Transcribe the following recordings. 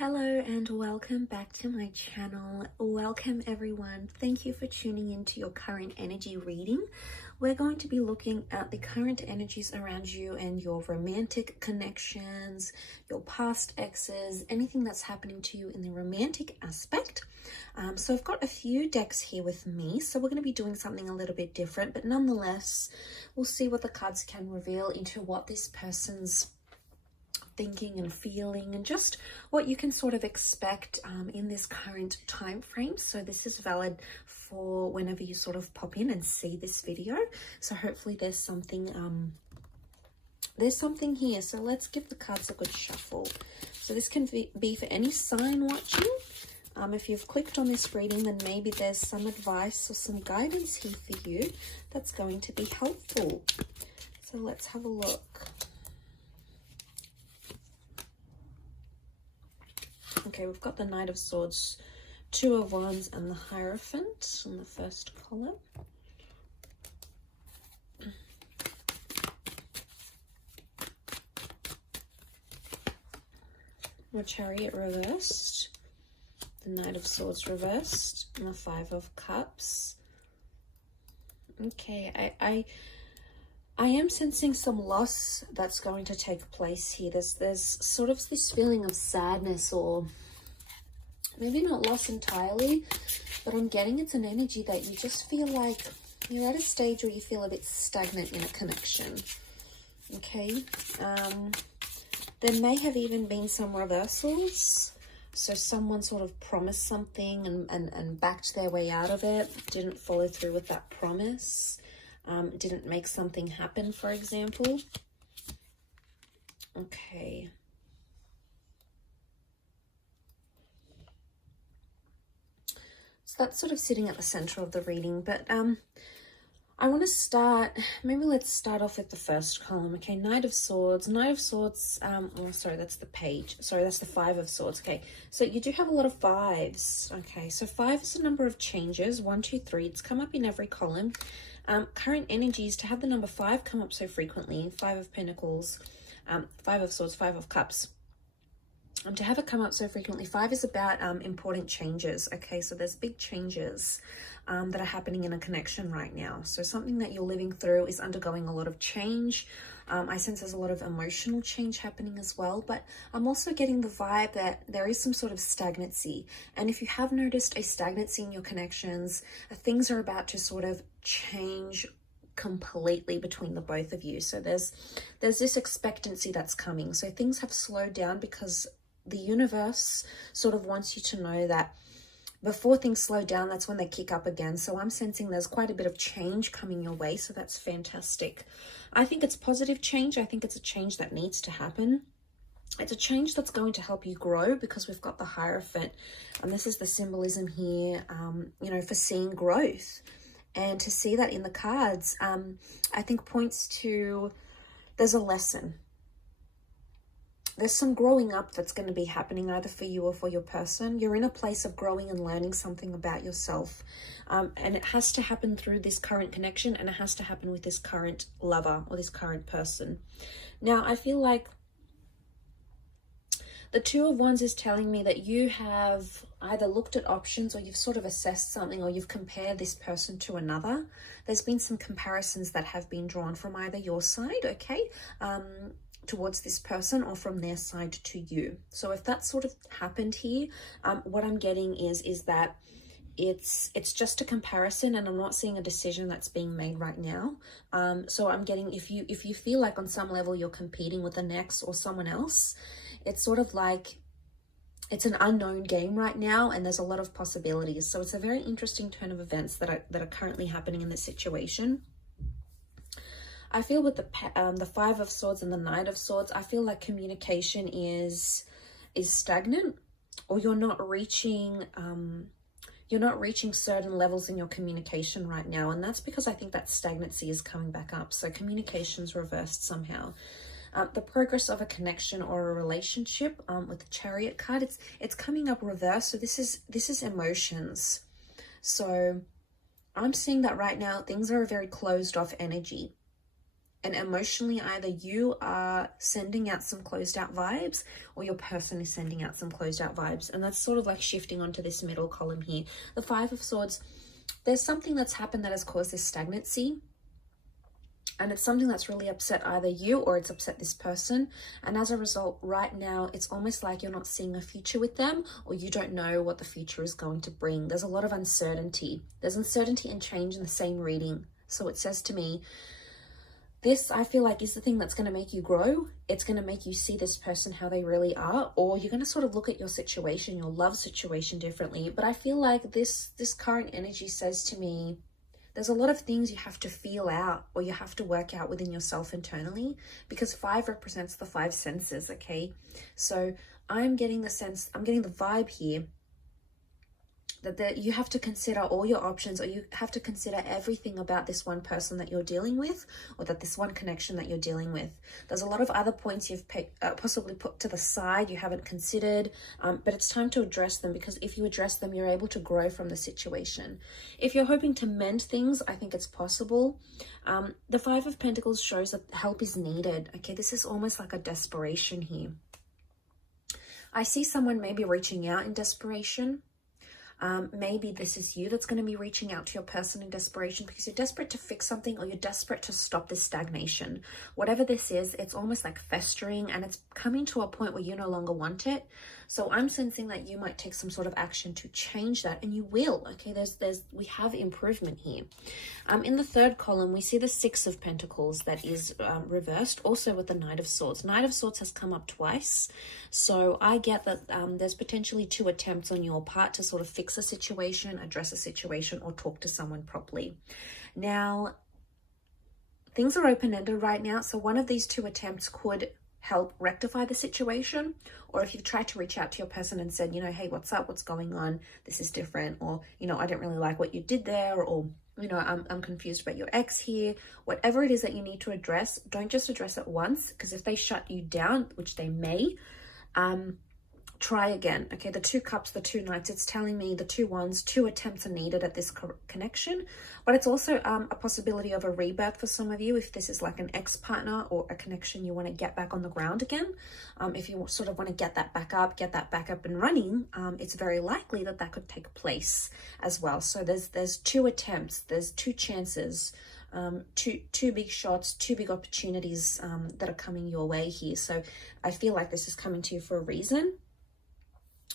Hello and welcome back to my channel. Welcome everyone. Thank you for tuning into your current energy reading. We're going to be looking at the current energies around you and your romantic connections, your past exes, anything that's happening to you in the romantic aspect. So I've got a few decks here with me, so we're going to be doing something a little bit different, but nonetheless, we'll see what the cards can reveal into what this person's thinking and feeling and just what you can sort of expect in this current time frame. So this is valid for whenever you sort of pop in and see this video. So hopefully there's something here. So let's give the cards a good shuffle. So this can be for any sign watching. If you've clicked on this reading, then maybe there's some advice or some guidance here for you that's going to be helpful. So let's have a look. Okay, we've got the Knight of Swords, Two of Wands, and the Hierophant in the first column. The Chariot reversed, the Knight of Swords reversed, and the Five of Cups. Okay, I am sensing some loss that's going to take place here. There's sort of this feeling of sadness, or maybe not loss entirely, but I'm getting it's an energy that you just feel like you're at a stage where you feel a bit stagnant in a connection. Okay, there may have even been some reversals. So someone sort of promised something and backed their way out of it, didn't follow through with that promise. Didn't make something happen, for example. Okay. So that's sort of sitting at the center of the reading, but I want to start, maybe let's start off with the first column. Okay, Knight of Swords. Knight of Swords, oh, sorry, that's the page. Sorry, that's the Five of Swords. Okay, so you do have a lot of fives. Okay, so five is a number of changes. 1, 2, 3. It's come up in every column. Current energies, to have the number 5 come up so frequently, Five of Pentacles, Five of Swords, Five of Cups. To have it come up so frequently, 5 is about important changes. Okay, so there's big changes that are happening in a connection right now. So something that you're living through is undergoing a lot of change. I sense there's a lot of emotional change happening as well, but I'm also getting the vibe that there is some sort of stagnancy. And if you have noticed a stagnancy in your connections, things are about to sort of change completely between the both of you. So there's this expectancy that's coming. So things have slowed down because the universe sort of wants you to know that before things slow down, that's when they kick up again. So I'm sensing there's quite a bit of change coming your way. So that's fantastic. I think it's positive change. I think it's a change that needs to happen. It's a change that's going to help you grow, because we've got the Hierophant. And this is the symbolism here, you know, for seeing growth. And to see that in the cards, I think points to there's a lesson. There's some growing up that's going to be happening either for you or for your person. You're in a place of growing and learning something about yourself. And it has to happen through this current connection, and it has to happen with this current lover or this current person. Now, I feel like the Two of Wands is telling me that you have either looked at options, or you've sort of assessed something, or you've compared this person to another. There's been some comparisons that have been drawn from either your side, okay, towards this person, or from their side to you. So if that sort of happened here, what I'm getting is that it's just a comparison, and I'm not seeing a decision that's being made right now. So I'm getting, if you feel like on some level you're competing with the next or someone else, it's sort of like it's an unknown game right now, and there's a lot of possibilities. So it's a very interesting turn of events that are currently happening in this situation. I feel with the Five of Swords and the Knight of Swords, I feel like communication is stagnant, or you're not reaching certain levels in your communication right now. And that's because I think that stagnancy is coming back up. So communication's reversed somehow. The progress of a connection or a relationship, with the Chariot card, it's coming up reverse. So this is emotions. So I'm seeing that right now things are a very closed off energy. And emotionally, either you are sending out some closed out vibes or your person is sending out some closed out vibes. And that's sort of like shifting onto this middle column here. The Five of Swords, there's something that's happened that has caused this stagnancy. And it's something that's really upset either you or it's upset this person. And as a result, right now, it's almost like you're not seeing a future with them, or you don't know what the future is going to bring. There's a lot of uncertainty. There's uncertainty and change in the same reading. So it says to me, this, I feel like, is the thing that's going to make you grow. It's going to make you see this person how they really are, or you're going to sort of look at your situation, your love situation differently. But I feel like this current energy says to me, there's a lot of things you have to feel out or you have to work out within yourself internally, because 5 represents the 5 senses, okay? So I'm getting the sense, I'm getting the vibe here that you have to consider all your options, or you have to consider everything about this one person that you're dealing with, or that this one connection that you're dealing with. There's a lot of other points you've possibly put to the side, you haven't considered, but it's time to address them, because if you address them, you're able to grow from the situation. If you're hoping to mend things, I think it's possible. The 5 of Pentacles shows that help is needed, okay? This is almost like a desperation here. I see someone maybe reaching out in desperation. Maybe this is you that's going to be reaching out to your person in desperation because you're desperate to fix something, or you're desperate to stop this stagnation. Whatever this is, it's almost like festering, and it's coming to a point where you no longer want it. So I'm sensing that you might take some sort of action to change that, and you will. Okay, we have improvement here. In the third column, we see the 6 of Pentacles that is reversed, also with the Knight of Swords. Knight of Swords has come up twice, so I get that there's potentially 2 attempts on your part to sort of fix a situation, address a situation, or talk to someone properly. Now, things are open-ended right now, so one of these 2 attempts could help rectify the situation, or if you've tried to reach out to your person and said, you know, hey, what's up, what's going on, this is different, or, you know, I don't really like what you did there, or, you know, I'm confused about your ex here. Whatever it is that you need to address, don't just address it once, because if they shut you down, which they may, try again. Okay, the 2 cups, the 2 knights, it's telling me the 2 wands, 2 attempts are needed at this connection, but it's also a possibility of a rebirth for some of you if this is like an ex-partner or a connection you want to get back on the ground again. If you sort of want to get that back up and running, it's very likely that that could take place as well. So there's 2 attempts, there's 2 chances, two big shots, 2 big opportunities that are coming your way here. So I feel like this is coming to you for a reason.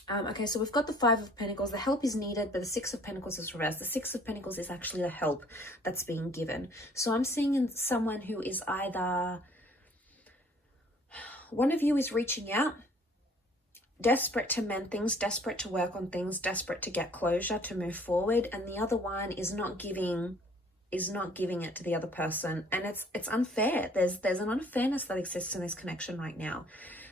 Okay, so we've got the 5 of Pentacles. The help is needed, but the 6 of Pentacles is reversed. The 6 of Pentacles is actually the help that's being given. So I'm seeing in someone who is either, one of you is reaching out, desperate to mend things, desperate to work on things, desperate to get closure, to move forward, and the other one is not giving it to the other person, and it's unfair. There's an unfairness that exists in this connection right now.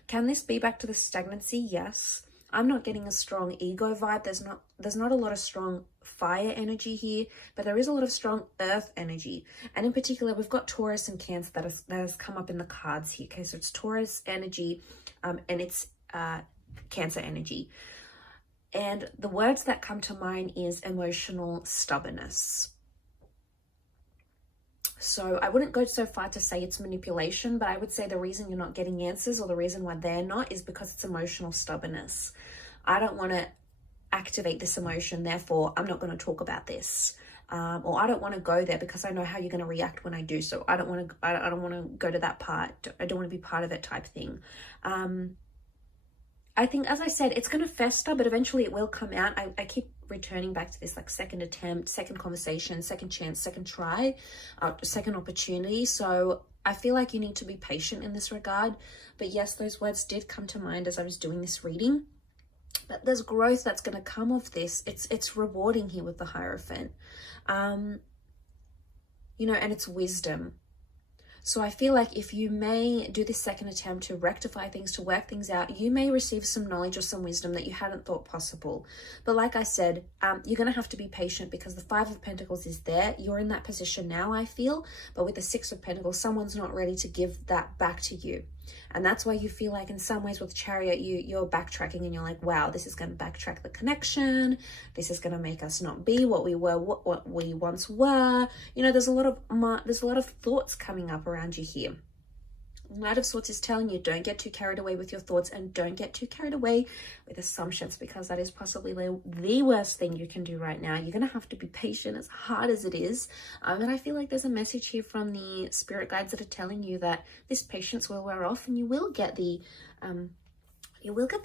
Can this be back to the stagnancy? Yes. I'm not getting a strong ego vibe. There's not a lot of strong fire energy here, but there is a lot of strong earth energy. And in particular, we've got Taurus and Cancer that has come up in the cards here. Okay, so it's Taurus energy and it's Cancer energy. And the words that come to mind is emotional stubbornness. So I wouldn't go so far to say it's manipulation, but I would say the reason you're not getting answers, or the reason why they're not, is because it's emotional stubbornness. I don't want to activate this emotion, therefore I'm not going to talk about this. Or I don't want to go there because I know how you're going to react when I do so. I don't want to go to that part. I don't want to be part of it type thing. I think, as I said, it's going to fester, but eventually it will come out. I keep returning back to this, like, second attempt, second conversation, second chance, second try, second opportunity. So I feel like you need to be patient in this regard. But yes, those words did come to mind as I was doing this reading. But there's growth that's going to come of this. It's rewarding here with the Hierophant. You know, and it's wisdom. So I feel like if you may do this second attempt to rectify things, to work things out, you may receive some knowledge or some wisdom that you hadn't thought possible. But like I said, you're going to have to be patient because the 5 of Pentacles is there. You're in that position now, I feel. But with the 6 of Pentacles, someone's not ready to give that back to you. And that's why you feel like in some ways with Chariot, you're backtracking and you're like, wow, this is going to backtrack the connection. This is going to make us not be what we were, what we once were. You know, there's a lot of thoughts coming up around you here. Knight of Swords is telling you, don't get too carried away with your thoughts and don't get too carried away with assumptions, because that is possibly the worst thing you can do right now. You're going to have to be patient, as hard as it is. And I feel like there's a message here from the spirit guides that are telling you that this patience will wear off and you will get the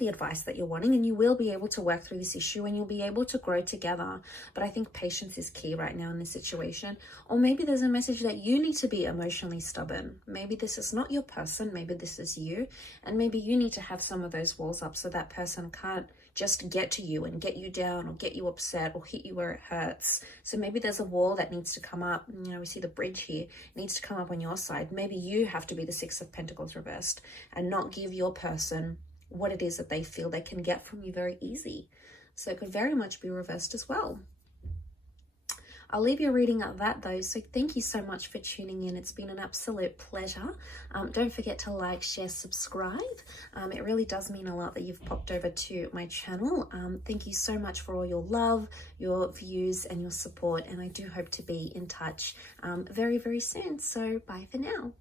advice that you're wanting, and you will be able to work through this issue and you'll be able to grow together. But I think patience is key right now in this situation. Or maybe there's a message that you need to be emotionally stubborn. Maybe this is not your person, maybe this is you, and maybe you need to have some of those walls up so that person can't just get to you and get you down or get you upset or hit you where it hurts. So maybe there's a wall that needs to come up. You know, we see the bridge here. It needs to come up on your side. Maybe you have to be the Six of Pentacles reversed and not give your person what it is that they feel they can get from you very easy. So it could very much be reversed as well. I'll leave your reading at that though. So thank you so much for tuning in. It's been an absolute pleasure. Don't forget to like, share, subscribe. It really does mean a lot that you've popped over to my channel. Thank you so much for all your love, your views and your support. And I do hope to be in touch very, very soon. So bye for now.